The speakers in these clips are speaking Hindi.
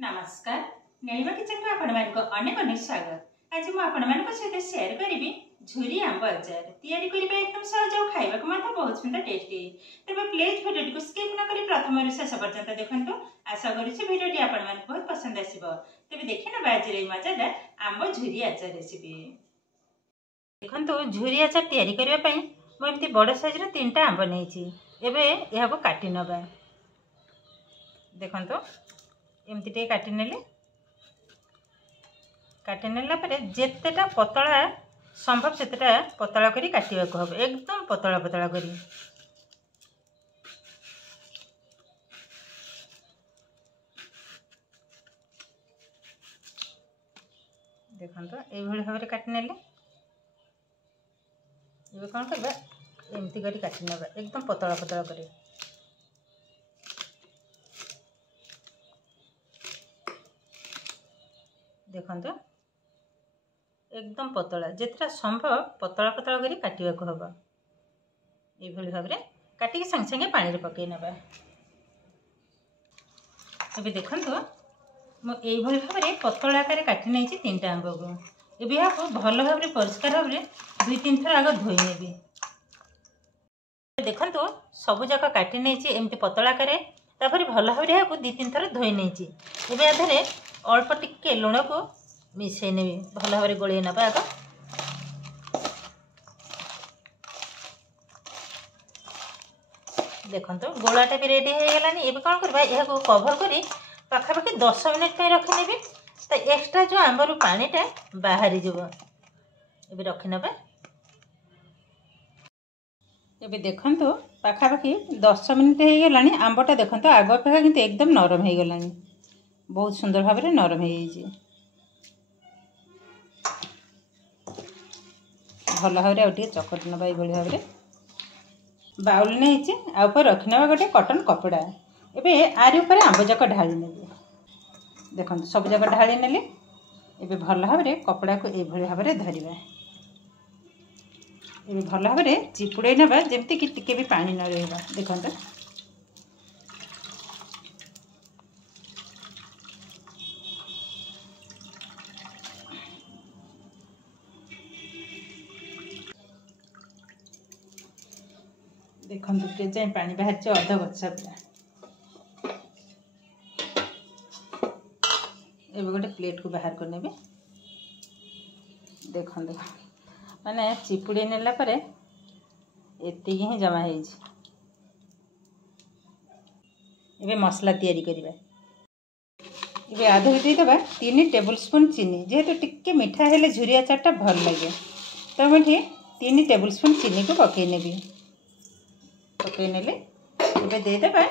नमस्कार नीलिमा किचन को आपण मानको अनेक अनेक स्वागत। आज मु आपण मानको सहित शेयर करिवि झुरी आंब अचार तैयारी करिबा एकदम सहज और खाइबा को मात्र बहुत सुंदर टेस्टी। तबे प्लीज वीडियो को स्किप न करी प्रथम रु शेष पर्यंत देखंतु। आशा करूछि वीडियो टी आपण मानको बहुत पसंद आसीबो। तबे देखिना बाजरे मजादार आंब झुरी अचार रेसिपी देखंतु। झुरी अचार तैयारी करिबा पई मु एमती बड़ साइज रे 3टा आंब नेछि। एबे एहा को काटि नबा। देखंतु एमती टे काटि नेले जेतेटा पतला संभव सेतेटा पतला करी काटिबा को हबो। एकदम पतला पतला करी देखंतु ए भली भाबरे काटि नेले। एबे कोन करबा एमती करी काटि नबा एकदम पतला पतला करी। देखंतु एकदम पतला जेतरा संभव पतला पतला करी काटिबा को हबो। ए भली भाबरे काटि के संग संगे पानी रे पकै नबा। एबे देखंतु मो ए भली भाबरे पतला आकार काटि नैछि 3टा आंब को। एबे या को भलो भाबरे परिष्कार भाबरे 2-3 थर आग धोई नेबी। देखंतु सब जाक काटि नैछि एमती पतला आकार। तापर भलो भाबरे या को 2-3 थर धोई नैछि। एबे आधरे अल्प टिके लुण को मिसई नेबी भल भाव गोल नबा। आग देखंतु गोलाटा भी रेडी हो गलानी। एबे कोन करबा एहा को कवर करी पाखापाखि 10 मिनिट पे रखि नेबी। त एक्स्ट्रा जो आंबरू पानीटा बाहरी जबो। एबे रखि नबा। एबे देखंतु पाखापाखि 10 मिनिट हो गलानी। आंबटा देखंतु आग अपेक्षा किंतु एकदम नरम हो गलानी। बहुत सुंदर भाव में नरम हो भल भाव चकट नवा ये भाव में बाउल नहीं आपर रखी ना गोटे कटन कपड़ा। एबे आरि ऊपर आंब जाक ढाली नेबे। देखो सब जाक ढाली नेले। एबे भल भाव में कपड़ा को ये भाव में धरिबा। एबे भल भाव में चिपुड़े नबा जेमती कि टिके भी पानी न रहबा। देखंतु देखंतु के जाय पानी बाहर छ अध बच्चा पूरा। एबे गोटे प्लेट को बाहर कर नेबे। देखंतु माने चिपुड़ी नेला परे एति ही जमा हे छी। एबे मसला तैयारी करिबा। एबे आधो दे देबा 3 टेबल स्पून चीनी। जेहेतु टिके मीठा हेले झुरी अचारटा भल लागे तो मठे 3 टेबल स्पून चीनी को पकै नेबी। पकै नेले एबे दे देबा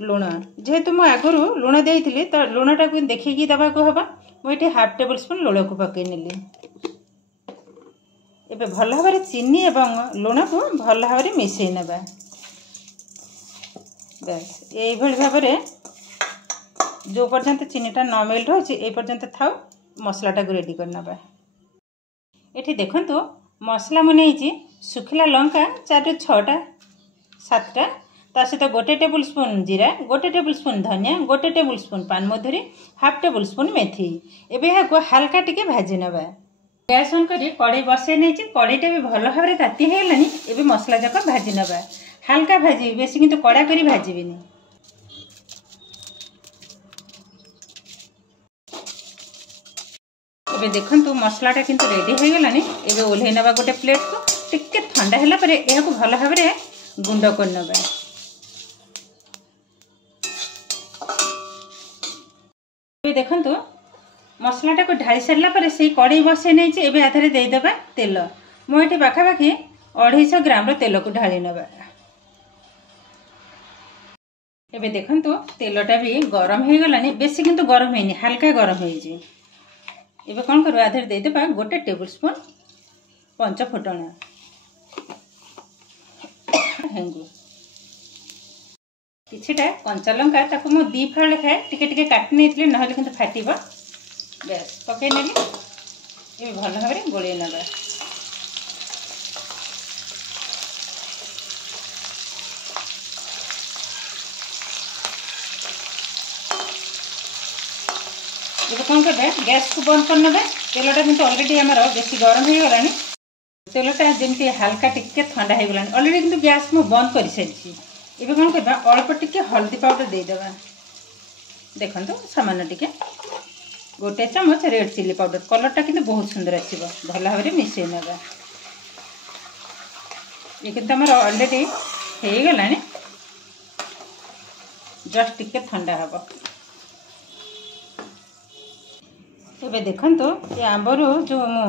लुण। जेहेतु मु आगरु लुण देइथिली तो लुणटा को देखिकी दबा को हबा। मु एठी हाफ टेबल स्पून लुण को पकै नेली। एबे भल भाव में चीनी एवं लुण को भल भाव में मिसई नबा। बस ये भाव में जो पर्यंत चीनीटा न मेल्ट होछि ए पर्यंत थाउ मसलाटा को रेडी कर नबा। एठी देखंतु मसला मु नेइछि सुखिला लंका 4-6टा 7टा ता सहित 1 टेबल स्पून जीरा 1 टेबल स्पून धनिया 1 टेबल स्पून पान मधुरी हाफ टेबल स्पून मेथी। एबे या को हल्का टिके भाजी नबा। गैस ऑन करी कड़ाई बसै नेछि। कड़ाईटा भी भल भाव में ताती हेलानी। एबे मसला जाक भाजी नबा। हल्का भाजी बेसी किंतु कड़ा करी भाजीबिनी। एबे देखंतु मसलाटा किंतु रेडी हो गलानी। एबे ओल्हे नबा गोटे प्लेट को। टिके ठंडा हैला परे एहा को भल भाव में गुंड कर नबा। एबे देखंतु मसलाटा को ढाली सारला परे से कड़ाई बसै नेछि। एबे आधारे दे देबा तेल। मो एठी पाखापाखि 250 ग्राम रो तेल को ढाली नबा। एबे देखंतु तेलटा भी गरम हो गलानी। बेसी किंतु गरम हेनी हल्का गरम होइछि। एबे कोन करबा आधारे दे देबा 1 टेबल स्पून पंच फुटण हेंगु किछटा कंचा लंका ताको मो 2 फाळ खाए टिके टिके काटि नेथिले नहले किंतु फाटिबा। बस पकै नेली। ए भल भाव में गोळे नबा। ये कौन करबे गैस को बंद कर नेबे तेलटा किंतु ऑलरेडी हमर बेसी गरम हो गलानी तेलटा जेमती हल्का टिके ठंडा हो गलानी ऑलरेडी किंतु गैस मु बंद कर सारी ये कौन करबा अल्प टिके हल्दी पाउडर दे देबा देखंतु सामान्य टिके गोटे चम्मच रेड चिली पाउडर कलरटा किंतु बहुत सुंदर आसीबो भल भाव मिसई नेबा ये किंतु हमर ऑलरेडी हो गलानी जस्ट टिके ठंडा हबो एबे देखंतु ये आंबरू जो मु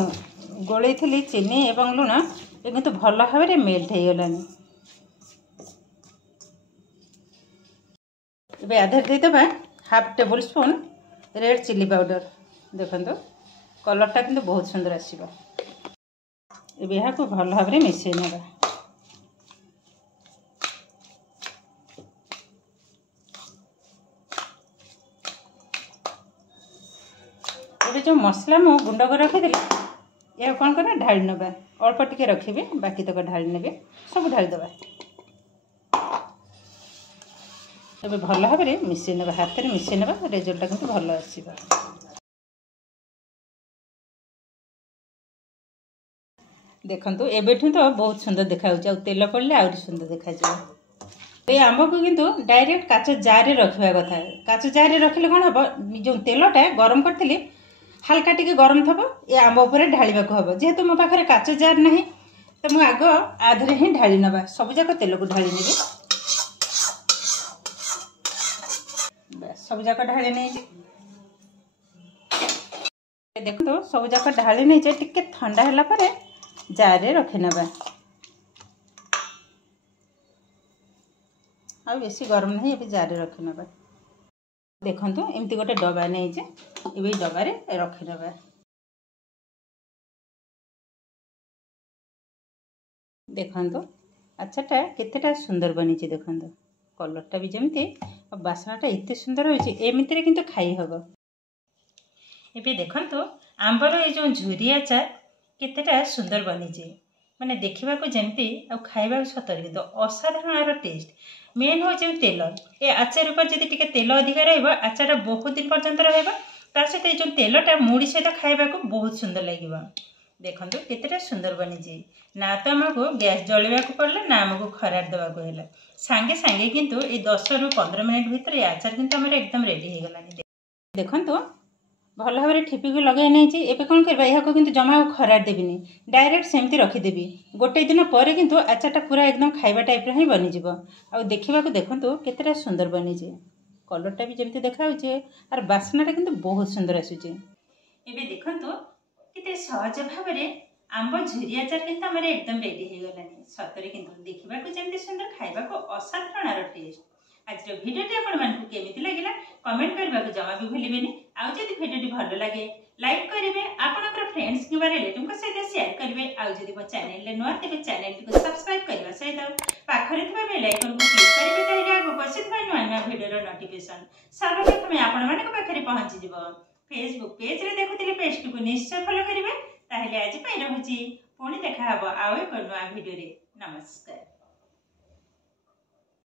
गोले थली चीनी एवं लुण ये किंतु भल भाव मेल्ट हो गलानी एबे आधर दे देबा half tablespoon red chilli powder देखंतु कलरटा किंतु बहुत सुंदर आसीबो एबे यहाँ को भल भाव मिसई नेबा ये जो मसला मु गुंड कर रखी या कौन कर ढाली नवा अल्प टिके रखी बाकी तक ढाली ने सब ढाली दबा तब भल भाव मिसई ना हाथ में मिसई ना रिजल्ट किंतु भल आसीबा देखंतु एबेठु तो बहुत सुंदर देखा तेल पड़े आउरी सुंदर देखा ये आंब को किंतु डायरेक्ट काच जार रे रखिबा कथा काच जार रे रखिले कोन हबो जो तेलटा गरम करथिली हल्का टिके गरम थबो ये आंब ऊपर ढालिबा को हबो जेहेतु मो पाखरे काच जार नहीं तो मु आगो आधरे ही ढाली नबा सब जाक तेल को ढाली नेबी बस सब जाक ढाली नै देखो तो सब जाक ढाली नै जे टिके ठंडा हला परे जार रे रखि नबा आ बेसी गरम नहीं ये जार रे रखि नबा देखंतु एमती गोटे डबा नै जे ए डबा रे रखि नबा देखंतु अच्छाटा केतेटा सुंदर बनी छि देखंतु कलरटा भी जमती बासनाटा एते सुंदर होइछि एमिति रे किंतु खाई हबो एबे देखंतु आंबर ए जो झुरी आचार केतेटा सुंदर बनी छि माने देखिबा को जमती आ खाइबा सतरे किंतु असाधारण टेस्ट मेन हो जे तेल ए आचार ऊपर जदि टिके तेल अधिक रहइबो आचारटा बहुत दिन पर्यंत रहइबो तार सहित जो तेलटा मुड़ी सहित खाइबा को बहुत सुंदर लागिबो देखंतु केतेटा सुंदर बनी छि ना तो हमको गैस जळेबा को पड़ला ना हमको खराब देबा को हैला सांगे सांगे किंतु ए 10 रु 15 मिनिट भीतर ए आचार किंतु हमर एकदम रेडी हो गलानी देखंतु भल भाव ठिपी को लगे नहीं एबे कौन करबा यहाँ को किंतु जमा खराब देबिनी डायरेक्ट सेमती रखीदेवी गोटे दिन पर किंतु आचारटा पूरा एकदम खाइबा टाइप रे ही बनी जिवो आ देखिबा को देखंतु केतेटा सुंदर बनी जे कलरटा भी जेमती देखा होचे आर बासनाटा किंतु बहुत सुंदर आसुचे एबे देखंतु केते सहज भाव रे आंब झुरी आचार किंतु हमर एकदम रेडी हो गलानी सतरे किंतु देखिबा को जेमती सुंदर खाइबा को असाधारण टेस्ट आज भिडियोटी आपण मानकु केमिति लागिला कमेंट करबा को जमा भी भूलिबेनी आ जदि भिडियोटी भलो लागे लाइक करिवे आपनकर फ्रेंड्स के बारे रिलेटिव को सहित शेयर करिवे आ जदि मो चैनल ले नवा तेबे चैनल को सब्सक्राइब करबा सहित पाखरे थबा बेल आइकन को क्लिक करिवे ताहिरा आगो बसित भाई नवा नवा भिडियो नोटिफिकेशन सर्वप्रथम आपण मानक पाखरे पहुंची जिवो फेसबुक पेज रे देखुतिले पेज को निश्चय फॉलो करिवे ताहेले आज पई रहूची पुणी देखा हबो आ एक नवा भिडियो रे नमस्कार।